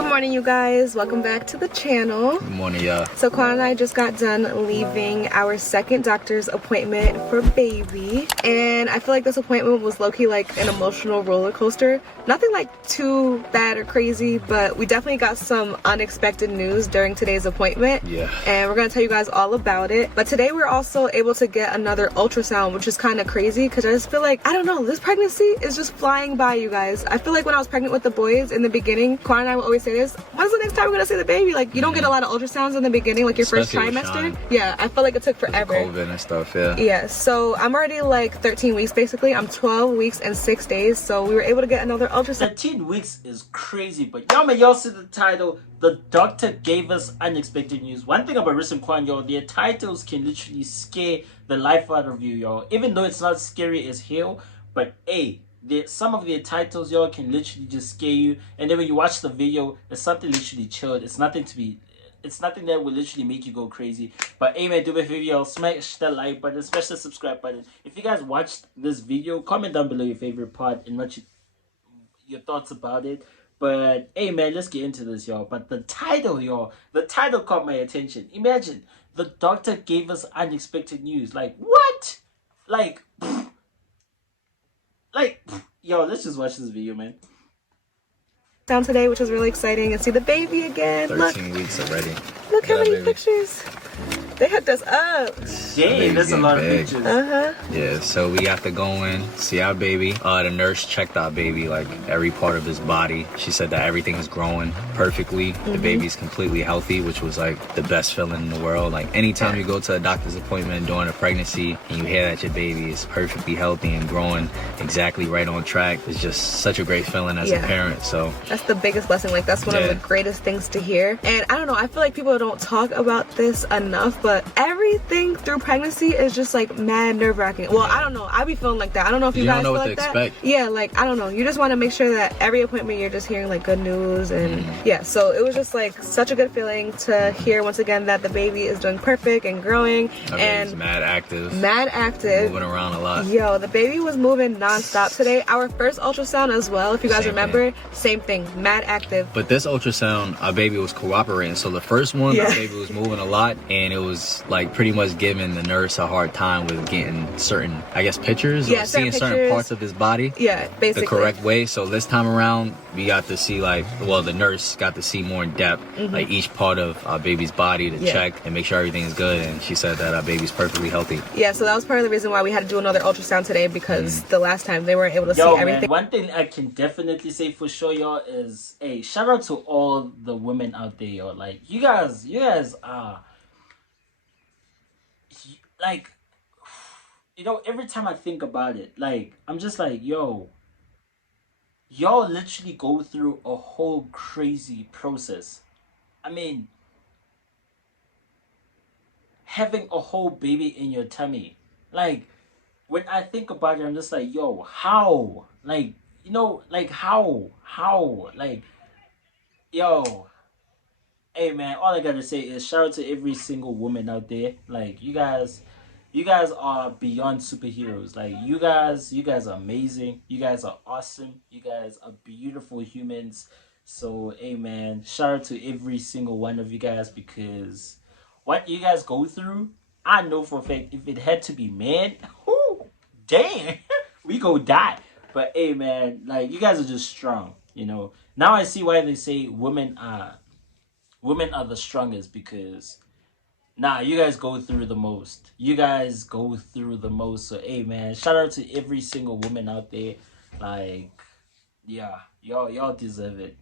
Good morning, you guys. Welcome back to the channel. Good morning, y'all. So Quan and I just got done leaving our second doctor's appointment for baby, and I feel like this appointment was low-key like an emotional roller coaster. Nothing like too bad or crazy, but we definitely got some unexpected news during today's appointment. Yeah. And we're gonna tell you guys all about it. But today we're also able to get another ultrasound, which is kind of crazy because I just feel like, I don't know, this pregnancy is just flying by, you guys. I feel like when I was pregnant with the boys in the beginning, Quan and I would always say this: when's the next time we're gonna see the baby? Like, you don't get a lot of ultrasounds in the beginning, like your Especially first trimester. Yeah, I felt like it took forever. COVID and stuff, yeah. Yeah, so I'm already like 13 weeks basically. I'm 12 weeks and 6 days, so we were able to get another ultrasound. 13 weeks is crazy, but y'all, man, y'all see the title. The doctor gave us unexpected news. One thing about Riss and Quan, y'all, their titles can literally scare the life out of you, y'all. Even though it's not scary as hell, but hey, some of their titles, y'all, can literally just scare you. And then when you watch the video, it's something literally chilled. It's nothing that will literally make you go crazy. But hey, man, do me a favor, y'all, smash that like button, smash the subscribe button. If you guys watched this video, comment down below your favorite part and what your thoughts about it. But hey, man, let's get into this, y'all. But the title, y'all, the title caught my attention. Imagine, the doctor gave us unexpected news. Like, what? Like, yo, let's just watch this video, man. Down today, which is really exciting, and see the baby again. 13 weeks already. Look how many pictures. They hooked us up. Dang, that's a lot of big. pictures. Yeah, so we got to go in, see our baby. The nurse checked our baby, like every part of his body. She said that everything is growing perfectly. The baby's completely healthy, which was like the best feeling in the world. Like anytime you go to a doctor's appointment during a pregnancy and you hear that your baby is perfectly healthy and growing exactly right on track, it's just such a great feeling as a parent. So that's the biggest blessing. Like, that's one of the greatest things to hear. And I don't know, I feel like people don't talk about this enough, but everything through pregnancy is just like mad nerve-wracking. Well, I don't know, I be feeling like that. I don't know if you guys feel like that. Expect. Yeah, like, I don't know, you just want to make sure that every appointment you're just hearing like good news. And yeah, so it was just like such a good feeling to hear once again that the baby is doing perfect and growing. And mad active, moving around a lot. Yo, the baby was moving non-stop today. Our first ultrasound as well, if you guys remember, same thing, mad active. But this ultrasound, our baby was cooperating. So the first one, our baby was moving a lot, and it was like pretty much giving the nurse a hard time with getting certain, I guess, pictures or seeing certain parts of his body basically the correct way. So this time around, we got to see, like, well, the nurse got to see more in depth, like each part of our baby's body to check and make sure everything is good. And she said that our baby's perfectly healthy. Yeah, so that was part of the reason why we had to do another ultrasound today, because the last time they weren't able to see everything. Man, one thing I can definitely say for sure, y'all, is, hey, shout out to all the women out there, y'all. Like, you guys are, like, you know, every time I think about it, like, I'm just like, yo, y'all literally go through a whole crazy process. I mean, having a whole baby in your tummy, like, when I think about it, I'm just like, yo, how? Like, you know, like, how? Like, yo, hey, man, all I gotta say is shout out to every single woman out there. Like, you guys are beyond superheroes. Like, you guys are amazing. You guys are awesome. You guys are beautiful humans. So, hey, man, shout out to every single one of you guys, because what you guys go through, I know for a fact, if it had to be man, damn, we go die. But hey, man, like, you guys are just strong, you know. Now I see why they say women are the strongest, because you guys go through the most. So hey, man, shout out to every single woman out there. Like, yeah, y'all deserve it.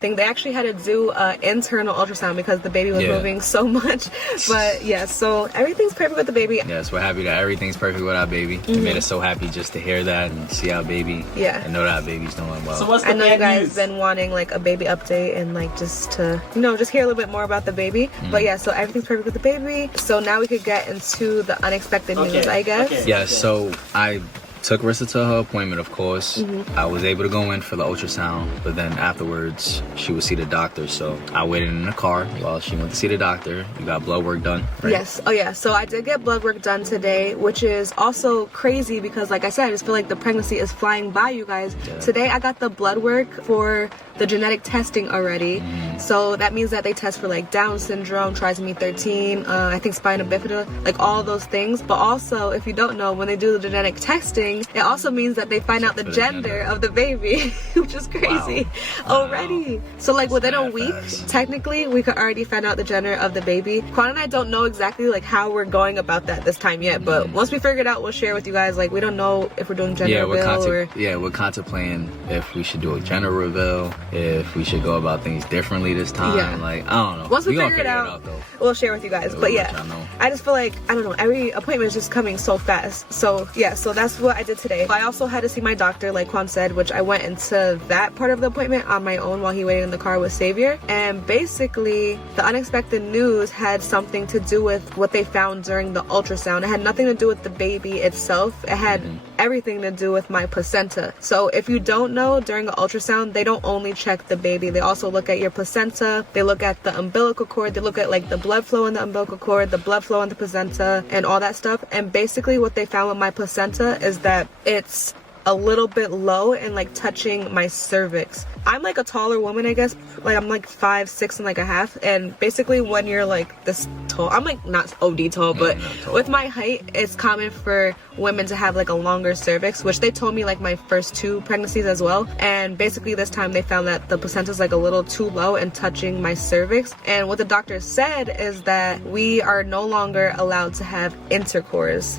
They actually had to do an internal ultrasound because the baby was moving so much. But yeah, so everything's perfect with the baby. Yes, we're happy that everything's perfect with our baby. It made us so happy just to hear that and see our baby. And know that our baby's doing well. So what's the I know you guys been wanting like a baby update and like just to, you know, just hear a little bit more about the baby. But yeah, so everything's perfect with the baby. So now we could get into the unexpected news, I guess. So I took Rissa to her appointment, of course. I was able to go in for the ultrasound, but then afterwards she would see the doctor. So I waited in the car while she went to see the doctor. You got blood work done, right? Yes. Oh yeah. So I did get blood work done today, which is also crazy because, like I said, I just feel like the pregnancy is flying by, you guys. Yeah. Today I got the blood work for the genetic testing already. So that means that they test for like Down syndrome, trisomy 13, I think spina bifida, like all those things. But also, if you don't know, when they do the genetic testing, it also means that they find out the gender of the baby, which is crazy. Already. So like within a week, technically, we could already find out the gender of the baby. Quan and I don't know exactly like how we're going about that this time yet, but once we figure it out, we'll share with you guys. Like, we don't know if we're doing gender reveal or... Yeah, we're contemplating if we should do a gender reveal, if we should go about things differently this time. Yeah. Like, I don't know. Once we figure it out, we'll share with you guys. But yeah, I just feel like, I don't know, every appointment is just coming so fast. So yeah, so that's what I did today. I also had to see my doctor, like Quan said, which I went into that part of the appointment on my own while he waited in the car with Xavier. And basically, the unexpected news had something to do with what they found during the ultrasound. It had nothing to do with the baby itself. It had everything to do with my placenta. So if you don't know, during an ultrasound, they don't only check the baby. They also look at your placenta. They look at the umbilical cord. They look at like the blood flow in the umbilical cord, the blood flow in the placenta, and all that stuff. And basically what they found with my placenta is that it's a little bit low and like touching my cervix. I'm like a taller woman, I guess. Like I'm like 5'6" and like a half. And basically when you're like this tall, I'm like not OD tall, but with my height, it's common for women to have like a longer cervix, which they told me like my first 2 pregnancies as well. And basically this time they found that the placenta is like a little too low and touching my cervix. And what the doctor said is that we are no longer allowed to have intercourse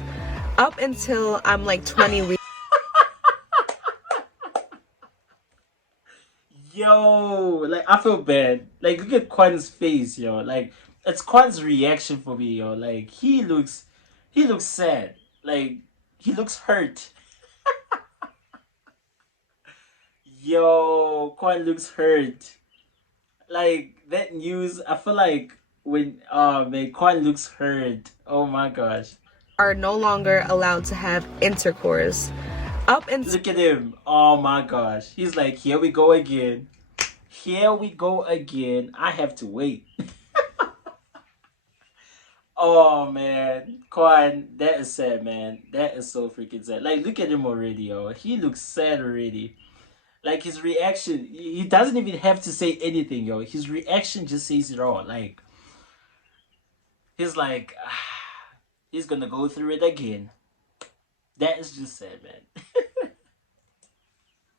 up until I'm like 20 weeks. Yo, like I feel bad. Like look at Quan's face, yo. Like it's Quan's reaction for me, yo. Like he looks sad. Like he looks hurt. Yo, Quan looks hurt. Like that news, I feel like when man, Quan looks hurt. Oh my gosh. Are no longer allowed to have intercourse. Up and look at him. Oh my gosh. He's like, here we go again. Here we go again. I have to wait. Oh man. Quan, that is sad, man. That is so freaking sad. Like, look at him already, yo. He looks sad already. Like, his reaction, he doesn't even have to say anything, yo. His reaction just says it all. Like, he's like, he's gonna go through it again. That is just sad, man.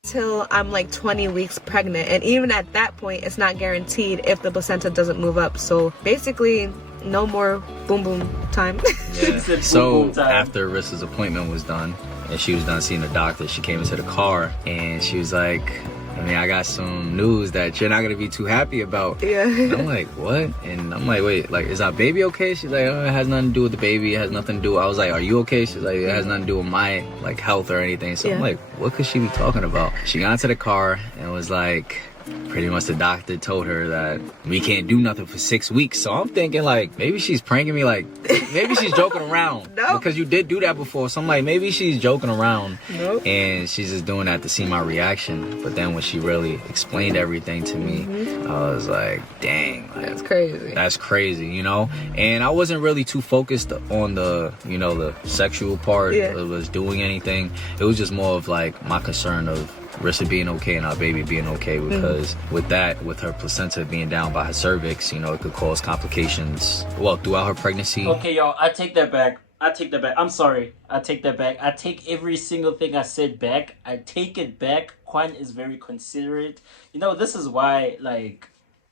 Till I'm like 20 weeks pregnant, and even at that point it's not guaranteed if the placenta doesn't move up. So basically no more boom boom time. Yeah. So after Rissa's appointment was done and she was done seeing the doctor, she came into the car and she was like, I mean, I got some news that you're not gonna be too happy about. Yeah. And I'm like, what? And I'm like, wait, like, is our baby okay? She's like, oh, it has nothing to do with the baby. It has nothing to do. I was like, are you okay? She's like, it has nothing to do with my like health or anything. So I'm like, what could she be talking about? She got into the car and was like, pretty much the doctor told her that we can't do nothing for 6 weeks. So I'm thinking like, maybe she's pranking me, like maybe she's joking around. Nope. Because you did do that before. So I'm like, maybe she's joking around. Nope. And she's just doing that to see my reaction. But then when she really explained everything to me, I was like, dang, like, that's crazy. That's crazy, you know? And I wasn't really too focused on the, you know, the sexual part of us doing anything. It was just more of like my concern of Rissa being okay and our baby being okay, because with that, with her placenta being down by her cervix, you know, it could cause complications, well, throughout her pregnancy. Okay, y'all, I take that back. I'm sorry. I take that back. I take every single thing I said back. I take it back. Quan is very considerate. You know, this is why, like,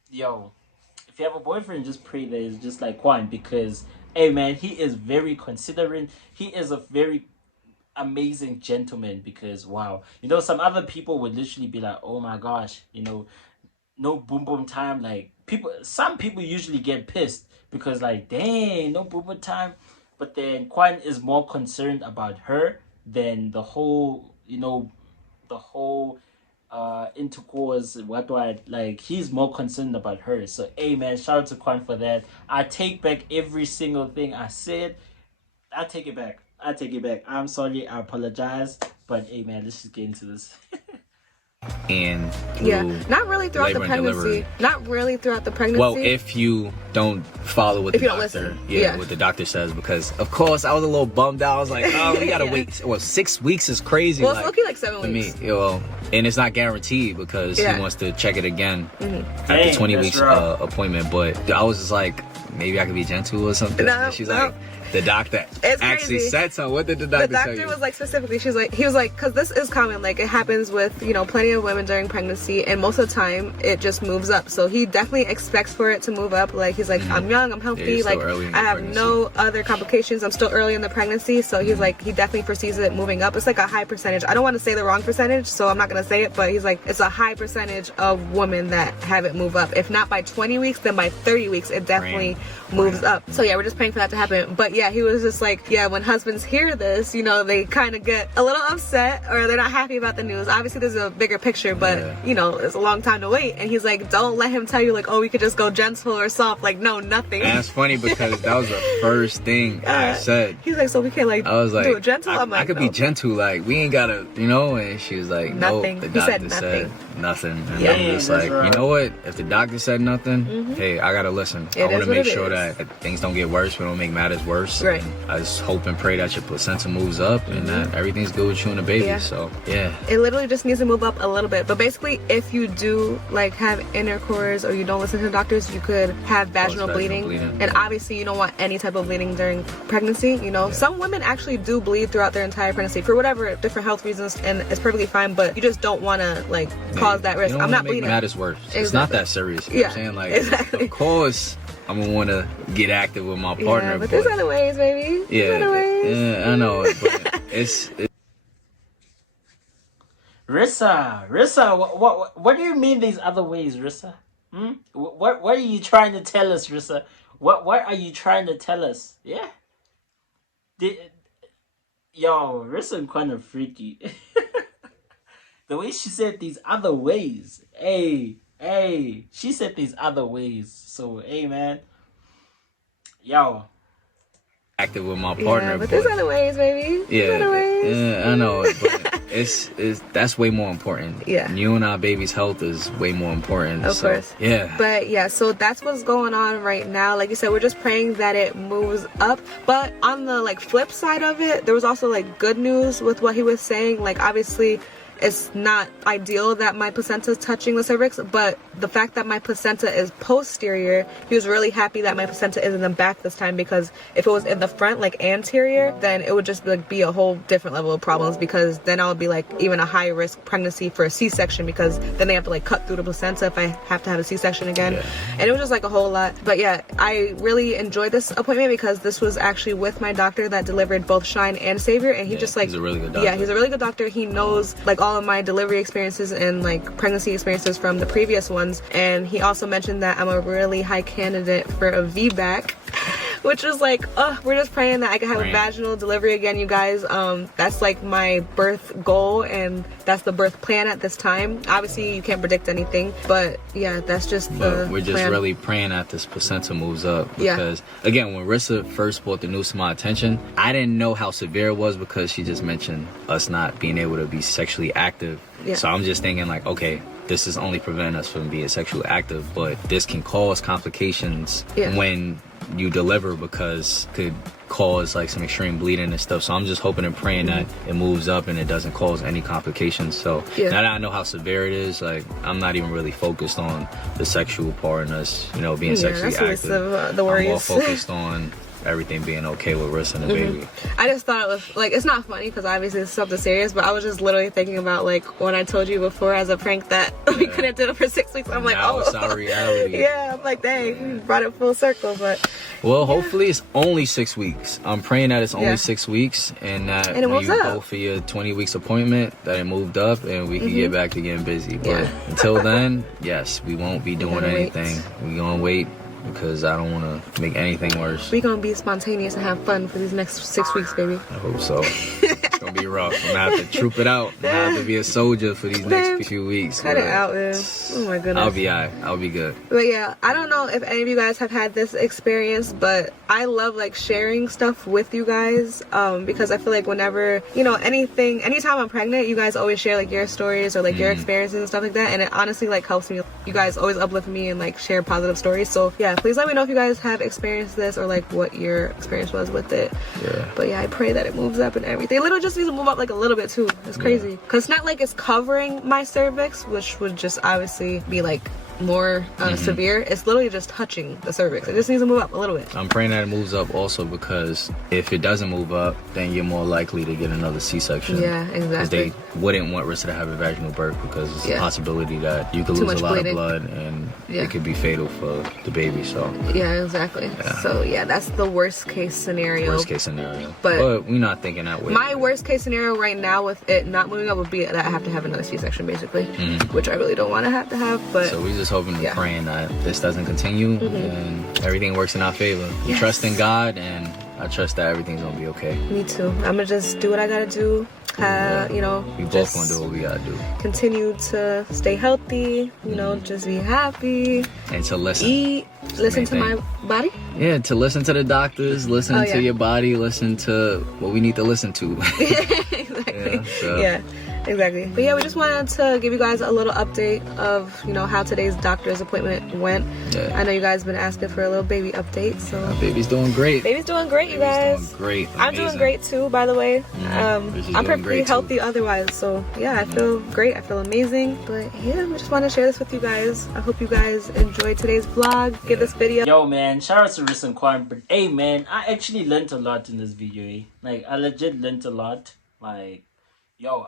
yo, if you have a boyfriend, just pray that it's just like Quan, because, hey, man, he is very considerate. He is a very amazing gentleman, because wow, you know, some other people would literally be like, oh my gosh, you know, no boom boom time. Like some people usually get pissed because like, dang, no boom boom time. But then Quan is more concerned about her than the whole, you know, the whole intercourse. What do I like? He's more concerned about her. So hey man, shout out to Quan for that. I take back every single thing I said. I take it back. I take it back. I'm sorry. I apologize. But hey, man, let's just get into this. And yeah, not really throughout the labor and pregnancy. delivery. Not really throughout the pregnancy. Well, if you don't follow what If the you don't doctor, listen. yeah, Yeah. what the doctor says, because of course I was a little bummed out. I was like, oh, we gotta Yeah. wait. Well, 6 weeks is crazy. Well, like, it's looking like 7 for weeks. me, well, and it's not guaranteed because Yeah. he wants to check it again at Dang, the 20 that's weeks rough. Appointment. But I was just like, maybe I could be gentle or something. No, And she's no. like, the doctor It's actually crazy. said so. What did the The doctor tell doctor you? was like specifically, he was like, because this is common, like it happens with, you know, plenty of women during pregnancy, and most of the time it just moves up. So he definitely expects for it to move up. Like he's like, I'm young, I'm healthy, you're still like early in I the have pregnancy. no other complications, I'm still early in the pregnancy. So he's like, he definitely foresees it moving up. It's like a high percentage. I don't want to say the wrong percentage, so I'm not gonna say it, but he's like, it's a high percentage of women that have it move up. If not by 20 weeks, then by 30 weeks it definitely moves up. So yeah, we're just praying for that to happen. But yeah, he was just like, yeah, when husbands hear this, you know, they kind of get a little upset or they're not happy about the news. Obviously there's a bigger picture, but you know, it's a long time to wait. And he's like, don't let him tell you like, oh, we could just go gentle or soft. Like, no, nothing. And that's funny because that was the first thing I said. He's like, so we can't like, I was like, do it gentle? I'm like, I could no. be gentle, like we ain't gotta, you know. And she was like, Nothing. no. The He doctor said nothing. nothing. And Yeah. I'm just Yeah, like, that's right. you know what? If the doctor said nothing, hey, I gotta listen. It I want is to what make it sure is. that things don't get worse. We don't make matters worse. Right. And I just hope and pray that your placenta moves up and that everything's good with you and the baby. Yeah. So yeah. It literally just needs to move up a little bit. But basically, if you do like have intercourse or you don't listen to the doctors, you could have vaginal bleeding. And obviously you don't want any type of bleeding during pregnancy. You know, some women actually do bleed throughout their entire pregnancy for whatever different health reasons, and it's perfectly fine, but you just don't want to like cause that risk. You don't I'm wanna not make bleeding. matters worse. It's not that serious. You know what I'm saying? Like, exactly. of course, I'm gonna want to get active with my partner. Yeah, but there's other ways, baby. There's other ways. Yeah, I know. But it's Rissa, what do you mean these other ways, Rissa? What are you trying to tell us, Rissa? What are you trying to tell us? Yeah. Yo, Rissa and Quan are freaky. The way she said these other ways. Hey, she said these other ways. So, hey, man. Yo. active with my partner. Yeah, but there's other ways, baby. There's other ways. Yeah, I know. But it's that's way more important. Yeah. You and our baby's health is way more important. Of course. Yeah. But yeah, so that's what's going on right now. Like you said, we're just praying that it moves up. But on the like flip side of it, there was also like good news with what he was saying. Like obviously it's not ideal that my placenta is touching the cervix, but the fact that my placenta is posterior, he was really happy that my placenta is in the back this time, because if it was in the front, like anterior, then it would just like be a whole different level of problems, because then I would be like even a high risk pregnancy for a C-section, because then they have to like cut through the placenta if I have to have a C-section again. Yeah. And it was just like a whole lot. But yeah, I really enjoyed this appointment because this was actually with my doctor that delivered both Shine and Savior, and he just like, he's a really good doctor. yeah, he's a really good doctor. He knows like all of my delivery experiences and like pregnancy experiences from the previous ones. And he also mentioned that I'm a really high candidate for a VBAC, which was like, oh, we're just praying that I can have a vaginal delivery again, you guys. That's like my birth goal, and that's the birth plan at this time. Obviously you can't predict anything, but yeah, that's just the we're just plan. really praying that this placenta moves up, Yeah. because again, when Rissa first brought the news to my attention, I didn't know how severe it was, because she just mentioned us not being able to be sexually active. Yeah. So I'm just thinking like, okay, this is only preventing us from being sexually active, but this can cause complications when you deliver, because it could cause like some extreme bleeding and stuff. So I'm just hoping and praying that it moves up and it doesn't cause any complications. So now that I know how severe it is, like I'm not even really focused on the sexual part and us, you know, being sexually that's active. the I'm worries. more focused on everything being okay with Riss and the baby. I just thought it was like, it's not funny because obviously it's something serious, but I was just literally thinking about like when I told you before as a prank that we couldn't do it for 6 weeks. I'm like, Now oh, it's our reality. yeah, I'm like, dang, we brought it full circle. But Well, hopefully it's only 6 weeks. I'm praying that it's only 6 weeks, and that it when moves you up. go for your 20 weeks appointment, that it moved up and we can get back to getting busy. But Yeah. until then, yes, we won't be doing gotta wait. anything. We're gonna wait, because I don't want to make anything worse. we gonna be spontaneous and have fun for these next 6 weeks, baby. I hope so. It's gonna be rough. I'm gonna have to troop it out. I'm gonna have to be a soldier for these next few weeks. Cut it out, man. Oh my goodness. I'll be alright. I'll be good. But yeah, I don't know if any of you guys have had this experience, but I love like sharing stuff with you guys, because I feel like whenever, you know, anytime I'm pregnant, you guys always share like your stories or like your experiences and stuff like that, and it honestly like helps me. You guys always uplift me and like share positive stories. So yeah, please let me know if you guys have experienced this or like what your experience was with it. Yeah. But yeah, I pray that it moves up and everything. It literally just needs to move up like a little bit too. It's crazy because it's not like it's covering my cervix, which would just obviously be like more severe. It's literally just touching the cervix. It just needs to move up a little bit. I'm praying that it moves up also because if it doesn't move up, then you're more likely to get another C-section. Yeah, exactly. They wouldn't want Rissa to have a vaginal birth because it's a possibility that you could lose a lot of blood and it could be fatal for the baby. So yeah, exactly. Yeah. So yeah, that's the worst case scenario. Worst case scenario. But we're not thinking that way. My worst case scenario right now with it not moving up would be that I have to have another C-section basically, which I really don't want to have. But so we just hoping and praying that this doesn't continue and everything works in our favor. We trust in God, and I trust that everything's gonna be okay. Me too. I'm gonna just do what I gotta do. You know, we both gonna do what we gotta do. Continue to stay healthy. You know, just be happy and to listen. Eat. Listen to my body. Yeah, to listen to the doctors. Listen to your body. Listen to what we need to listen to. Exactly. Yeah. Exactly. But yeah, we just wanted to give you guys a little update of, you know, how today's doctor's appointment went. Yeah. I know you guys have been asking for a little baby update, so our baby's doing great. Baby's doing great, you guys. Doing great. Amazing. I'm doing great too, by the way. I'm perfectly healthy otherwise, so yeah, I feel great. I feel amazing. But yeah, we just want to share this with you guys. I hope you guys enjoyed today's vlog. Give this video. Yo man, shout out to Riss and Quan. But hey man, I actually learned a lot in this video. Like I legit learned a lot. Like, yo,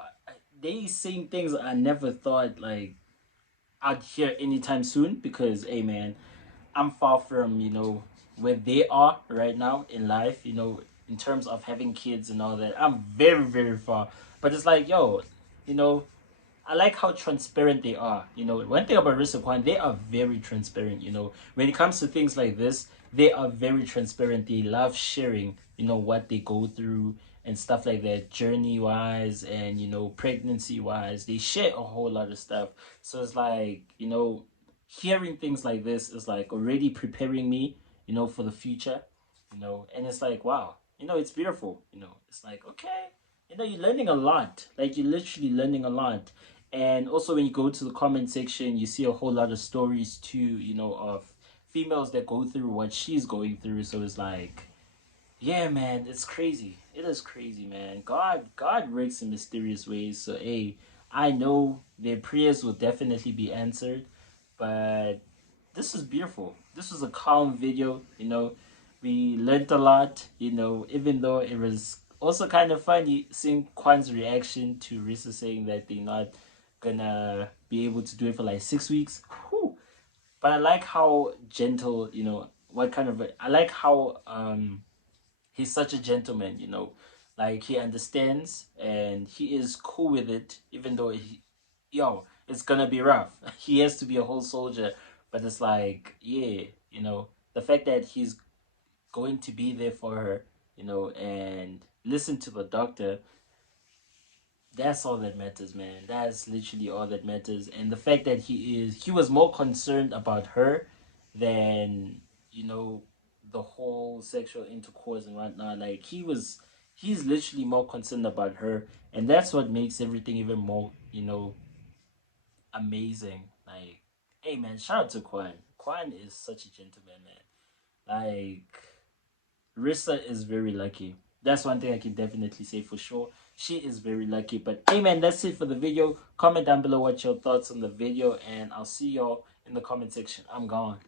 they saying things I never thought like I'd hear anytime soon, because hey man, I'm far from, you know, where they are right now in life, you know, in terms of having kids and all that. I'm very, very far. But it's like, yo, you know, I like how transparent they are. You know, one thing about Riss and Quan, they are very transparent, you know. When it comes to things like this, they are very transparent. They love sharing, you know, what they go through and stuff like that, journey wise and, you know, pregnancy wise. They share a whole lot of stuff. So it's like, you know, hearing things like this is like already preparing me, you know, for the future, you know. And it's like, wow, you know, it's beautiful, you know. It's like, okay, you know, you're learning a lot. Like, you're literally learning a lot. And also when you go to the comment section, you see a whole lot of stories too, you know, of females that go through what she's going through. So it's like, yeah man, it's crazy. It is crazy, man. God works in mysterious ways. So hey, I know their prayers will definitely be answered. But this is beautiful. This was a calm video, you know. We learned a lot, you know, even though it was also kind of funny seeing Quan's reaction to Rissa saying that they're not gonna be able to do it for like 6 weeks. Whew. But I like how gentle, you know, I like how he's such a gentleman, you know, like he understands and he is cool with it, even though it's gonna be rough. He has to be a whole soldier, but it's like, yeah, you know, the fact that he's going to be there for her, you know, and listen to the doctor, that's all that matters, man. That's literally all that matters. And the fact that he was more concerned about her than, you know, the whole sexual intercourse and whatnot. Like, he's literally more concerned about her, and that's what makes everything even more, you know, amazing. Like, hey man, shout out to Quan. Quan is such a gentleman, man. Like, Rissa is very lucky. That's one thing I can definitely say for sure. She is very lucky. But hey man, that's it for the video. Comment down below what your thoughts on the video, and I'll see y'all in the comment section. I'm gone.